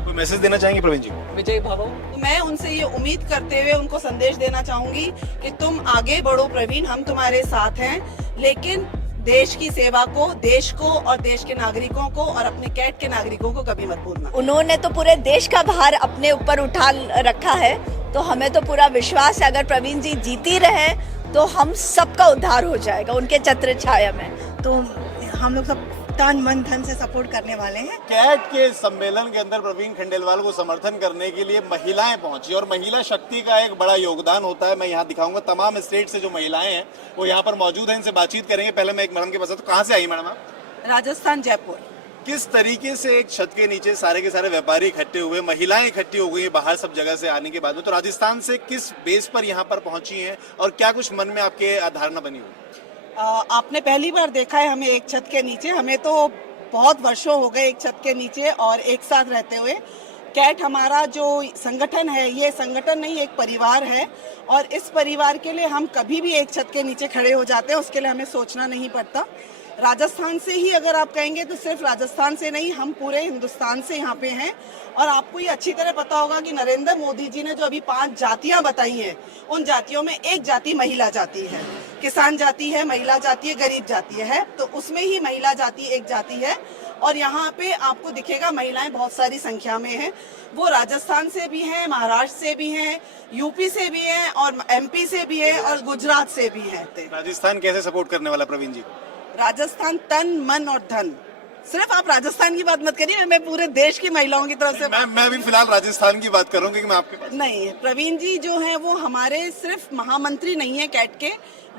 कोई मैसेज देना चाहेंगे प्रवीण जी को? विजय भव। तो मैं उनसे ये उम्मीद करते हुए उनको संदेश देना चाहूंगी कि तुम आगे बढ़ो प्रवीण, हम तुम्हारे साथ हैं, लेकिन देश की सेवा को, देश को और देश के नागरिकों को और अपने कैट के नागरिकों को कभी मत भूलना। उन्होंने तो पूरे देश का भार अपने ऊपर उठा रखा है, तो हमें तो पूरा विश्वास है अगर प्रवीण जी जीती रहे तो हम सबका उद्धार हो जाएगा उनके छत्र छाया में। तो हम लोग सब तन मन धन से सपोर्ट करने वाले हैं। कैट के सम्मेलन के अंदर प्रवीण खंडेलवाल को समर्थन करने के लिए महिलाएं पहुंची और महिला शक्ति का एक बड़ा योगदान होता है। मैं यहाँ दिखाऊंगा तमाम स्टेट से जो महिलाएं हैं वो यहाँ पर मौजूद हैं, इनसे बातचीत करेंगे। पहले मैं एक मैडम के पास, तो कहाँ से आई मैडम आप? राजस्थान, जयपुर। किस तरीके से एक छत के नीचे सारे के सारे व्यापारी इकट्ठे हुए, महिलाएं इकट्ठी हो गई बाहर सब जगह से आने के बाद में, तो राजस्थान से किस बेस पर यहाँ पर पहुंची हैं और क्या कुछ मन में आपके धारणा बनी हुई? आपने पहली बार देखा है हमें एक छत के नीचे, हमें तो बहुत वर्षों हो गए एक छत के नीचे और एक साथ रहते हुए। कैट हमारा जो संगठन है, ये संगठन नहीं एक परिवार है और इस परिवार के लिए हम कभी भी एक छत के नीचे खड़े हो जाते हैं, उसके लिए हमें सोचना नहीं पड़ता। राजस्थान से ही अगर आप कहेंगे तो सिर्फ राजस्थान से नहीं, हम पूरे हिंदुस्तान से यहाँ पे हैं। और आपको ये अच्छी तरह पता होगा कि नरेंद्र मोदी जी ने जो अभी 5 जातियां बताई हैं, उन जातियों में एक जाति महिला जाति है, किसान जाति है, महिला जाति है, गरीब जाति है, तो उसमें ही महिला जाति एक जाति है। और यहाँ पे आपको दिखेगा महिलाएं बहुत सारी संख्या में हैं, वो राजस्थान से भी हैं, महाराष्ट्र से भी हैं, यूपी से भी हैं और एमपी से भी है और गुजरात से भी हैं। राजस्थान कैसे सपोर्ट करने वाला प्रवीण जी को? राजस्थान तन मन और धन। सिर्फ आप राजस्थान की बात मत करिए, मैं पूरे देश की महिलाओं की तरफ से मैं भी फिलहाल राजस्थान की बात करूंगा कि मैं आपके पास नहीं। प्रवीण जी जो हैं वो हमारे सिर्फ महामंत्री नहीं है कैट के,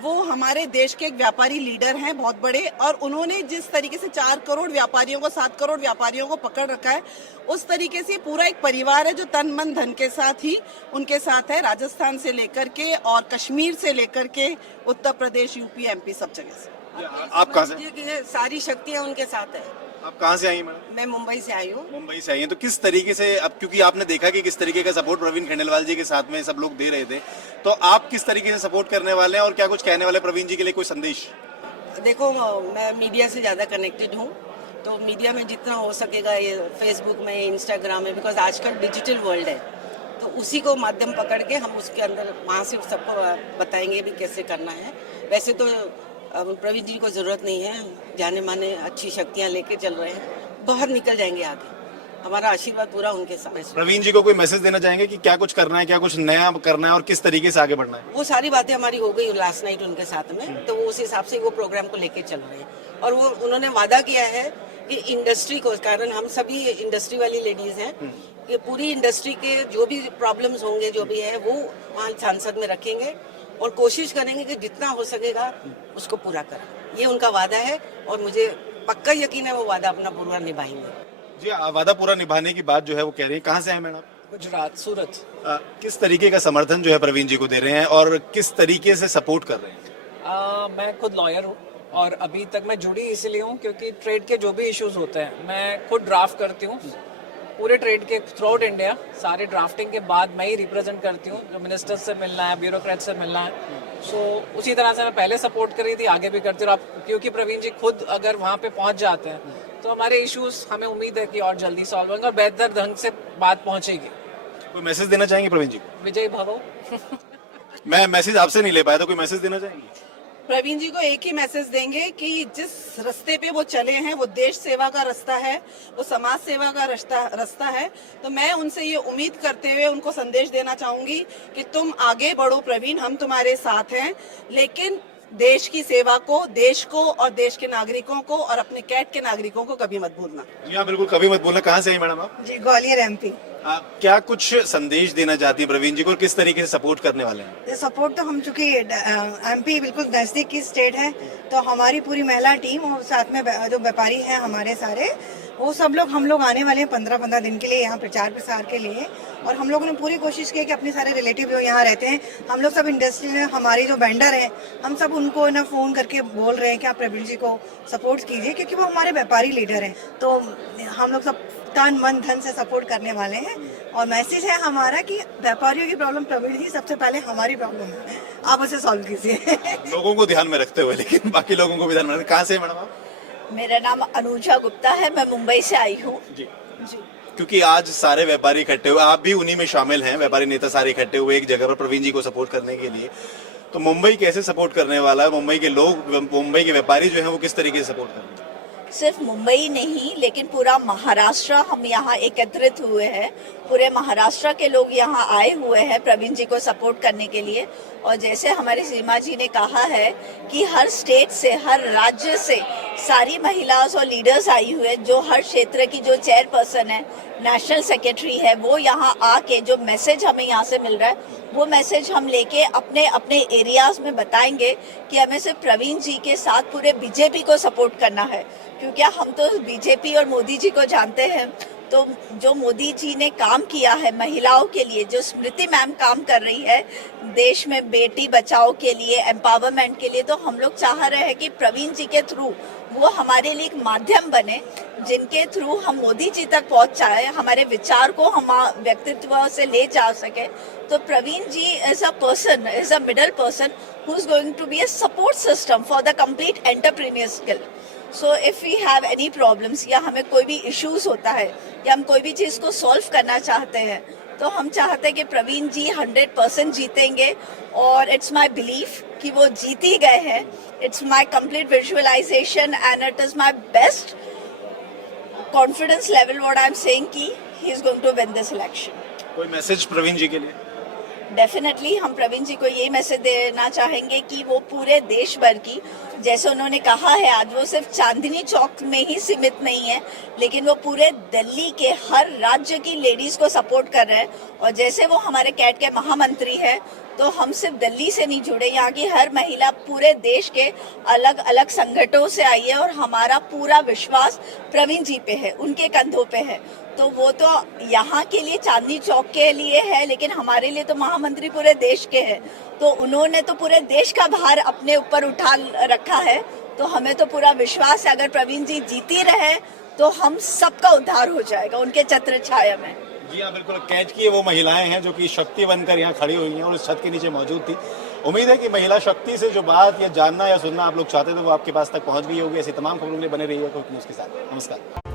वो हमारे देश के एक व्यापारी लीडर हैं बहुत बड़े। और उन्होंने जिस तरीके से 4 करोड़ व्यापारियों को, 7 करोड़ व्यापारियों को पकड़ रखा है, उस तरीके से पूरा एक परिवार है जो तन मन धन के साथ ही उनके साथ है, राजस्थान से लेकर के और कश्मीर से लेकर के उत्तर प्रदेश, यूपी, एमपी, सब जगह से। आप कहाँ से? सारी शक्तियाँ उनके साथ है। आप कहाँ से आई मैडम? मैं मुंबई से आई हूँ। मुंबई से आई हैं, तो किस तरीके से, अब क्योंकि आपने देखा कि किस तरीके का सपोर्ट प्रवीण खंडेलवाल जी के साथ में सब लोग दे रहे थे, तो आप किस तरीके से सपोर्ट करने वाले हैं और क्या कुछ कहने वाले प्रवीण जी के लिए, कोई संदेश? देखो, मैं मीडिया से ज़्यादा कनेक्टेड हूँ, तो मीडिया में जितना हो सकेगा, ये फेसबुक में, इंस्टाग्राम में, बिकॉज आजकल डिजिटल वर्ल्ड है, तो उसी को माध्यम पकड़ के हम उसके अंदर वहाँ से सबको बताएंगे भी कैसे करना है। वैसे तो प्रवीण जी को जरूरत नहीं है, जाने माने अच्छी शक्तियाँ लेके चल रहे हैं, बाहर निकल जाएंगे आगे। हमारा आशीर्वाद पूरा उनके साथ। प्रवीण जी को कोई मैसेज देना चाहेंगे कि क्या कुछ करना है, क्या कुछ नया करना है और किस तरीके से आगे बढ़ना है? वो सारी बातें हमारी हो गई लास्ट नाइट उनके साथ में, तो वो उस हिसाब से वो प्रोग्राम को लेके चल रहे हैं। और वो उन्होंने वादा किया है कि इंडस्ट्री को, कारण हम सभी इंडस्ट्री वाली लेडीज हैं, कि पूरी इंडस्ट्री के जो भी प्रॉब्लम्स होंगे, जो भी है, वो वहाँ सांसद में रखेंगे और कोशिश करेंगे कि जितना हो सकेगा उसको पूरा करें। ये उनका वादा है और मुझे पक्का यकीन है वो वादा अपना पूरा निभाएंगे। जी, वादा पूरा निभाने की बात जो है वो कह रही है। कहाँ से है मैडम? गुजरात, सूरत। किस तरीके का समर्थन जो है प्रवीण जी को दे रहे हैं और किस तरीके से सपोर्ट कर रहे हैं? मैं खुद लॉयर हूँ और अभी तक मैं जुड़ी इसलिए हूँ क्योंकि ट्रेड के जो भी इश्यूज होते हैं मैं खुद ड्राफ्ट करती हूँ, पूरे ट्रेड के थ्रू आउट इंडिया। सारे ड्राफ्टिंग के बाद मैं ही रिप्रेजेंट करती हूँ, जो मिनिस्टर्स से मिलना है, ब्यूरोक्रेट से मिलना है। सो उसी तरह से मैं पहले सपोर्ट कर रही थी, आगे भी करती हूँ। क्योंकि प्रवीण जी खुद अगर वहाँ पे पहुँच जाते हैं तो हमारे इश्यूज, हमें उम्मीद है कि और जल्दी सॉल्व होंगे और बेहतर ढंग से बात पहुँचेगी। कोई मैसेज देना चाहेंगे प्रवीण जी को? विजय भव। मैं मैसेज आपसे नहीं ले पाया, तो कोई मैसेज देना चाहेंगे? प्रवीण जी को एक ही मैसेज देंगे कि जिस रास्ते पे वो चले हैं वो देश सेवा का रास्ता है, वो समाज सेवा का रास्ता है। तो मैं उनसे ये उम्मीद करते हुए उनको संदेश देना चाहूंगी कि तुम आगे बढ़ो प्रवीण, हम तुम्हारे साथ हैं, लेकिन देश की सेवा को, देश को और देश के नागरिकों को और अपने कैट के नागरिकों को कभी मत भूलना। जी हाँ, बिल्कुल, कभी मत भूलना। कहाँ से आई मैडम आप? जी, ग्वालियर एमपी। क्या कुछ संदेश देना चाहती है प्रवीण जी को और किस तरीके से सपोर्ट करने वाले हैं? सपोर्ट तो हम, चूंकि एमपी बिल्कुल नजदीक की स्टेट है, तो हमारी पूरी महिला टीम और साथ में जो व्यापारी हैं हमारे सारे, वो सब लोग, हम लोग आने वाले हैं 15-15 दिन के लिए यहाँ प्रचार प्रसार के लिए। और हम लोगों ने पूरी कोशिश की कि अपने सारे रिलेटिव जो यहाँ रहते हैं, हम लोग सब इंडस्ट्री में, हमारे जो वेंडर हैं, हम सब उनको ना फोन करके बोल रहे हैं कि आप प्रवीण जी को सपोर्ट कीजिए, क्योंकि वो हमारे व्यापारी लीडर हैं। तो हम लोग सब तन मन धन से सपोर्ट करने वाले हैं। और मैसेज है हमारा कि व्यापारियों की प्रॉब्लम प्रवीण जी सबसे पहले हमारी प्रॉब्लम है, आप उसे सॉल्व कीजिए। लोगों को ध्यान में रखते हुए, लेकिन बाकी लोगों को भी ध्यान में रखते। कहाँ से है मैडम आप? मेरा नाम अनुजा गुप्ता है, मैं मुंबई से आई हूँ। जी क्योंकि आज सारे व्यापारी इकट्ठे हुए, आप भी उन्हीं में शामिल हैं, व्यापारी नेता सारे इकट्ठे हुए एक जगह पर प्रवीण जी को सपोर्ट करने के लिए। तो मुंबई कैसे सपोर्ट करने वाला है? मुंबई के लोग, मुंबई के व्यापारी जो हैं वो किस तरीके से सपोर्ट करेंगे? सिर्फ मुंबई नहीं लेकिन पूरा महाराष्ट्र हम यहाँ एकत्रित हुए हैं। पूरे महाराष्ट्र के लोग यहाँ आए हुए हैं प्रवीण जी को सपोर्ट करने के लिए। और जैसे हमारे सीमा जी ने कहा है कि हर स्टेट से, हर राज्य से सारी महिलाओं और लीडर्स आई हुए, जो हर क्षेत्र की जो चेयरपर्सन है, नेशनल सेक्रेटरी है, वो यहाँ आके जो मैसेज हमें यहाँ से मिल रहा है वो मैसेज हम लेके अपने अपने एरियाज में बताएंगे कि हमें सिर्फ प्रवीण जी के साथ पूरे बीजेपी को सपोर्ट करना है। क्योंकि हम तो बीजेपी और मोदी जी को जानते हैं, तो जो मोदी जी ने काम किया है महिलाओं के लिए, जो स्मृति मैम काम कर रही है देश में बेटी बचाओ के लिए, एम्पावरमेंट के लिए, तो हम लोग चाह रहे हैं कि प्रवीण जी के थ्रू वो हमारे लिए एक माध्यम बने, जिनके थ्रू हम मोदी जी तक पहुंचाए, हमारे विचार को हम व्यक्तित्व से ले जा सके। तो Praveen ji as a person, as a middle person who is going to be a support system for the complete entrepreneur skill. So if we have any problems या हमें कोई भी इश्यूज होता है या हम कोई भी चीज को सॉल्व करना चाहते हैं, तो हम चाहते हैं कि प्रवीण जी 100% जीतेंगे। और इट्स माय बिलीफ कि वो जीत ही गए हैं। It's my complete visualization and it is my best confidence level what I am saying कि he is going to win this election. कोई मैसेज प्रवीण जी के लिए? डेफिनेटली हम प्रवीण जी को ये मैसेज देना चाहेंगे कि वो पूरे देश भर की, जैसे उन्होंने कहा है, आज वो सिर्फ चांदनी चौक में ही सीमित नहीं है, लेकिन वो पूरे दिल्ली के हर राज्य की लेडीज को सपोर्ट कर रहे हैं। और जैसे वो हमारे कैट के महामंत्री है, तो हम सिर्फ दिल्ली से नहीं जुड़े, यहाँ की हर महिला पूरे देश के अलग अलग संगठनों से आई है और हमारा पूरा विश्वास प्रवीण जी पे है, उनके कंधों पे है। तो वो तो यहाँ के लिए चांदनी चौक के लिए है, लेकिन हमारे लिए तो महामंत्री पूरे देश के हैं। तो उन्होंने तो पूरे देश का भार अपने ऊपर उठा रखा है। तो हमें तो पूरा विश्वास है अगर प्रवीण जी जीती रहे तो हम सबका उद्धार हो जाएगा उनके छत्र छाया में। जी हाँ, बिल्कुल। कैट की वो महिलाएं हैं जो कि शक्ति बनकर यहाँ खड़ी हुई हैं और इस छत के नीचे मौजूद थी। उम्मीद है कि महिला शक्ति से जो बात या जानना या सुनना आप लोग चाहते थे वो आपके पास तक पहुंच गई होगी। ऐसी तमाम खबरों के लिए बने रहिए कुक न्यूज़ के साथ। नमस्कार।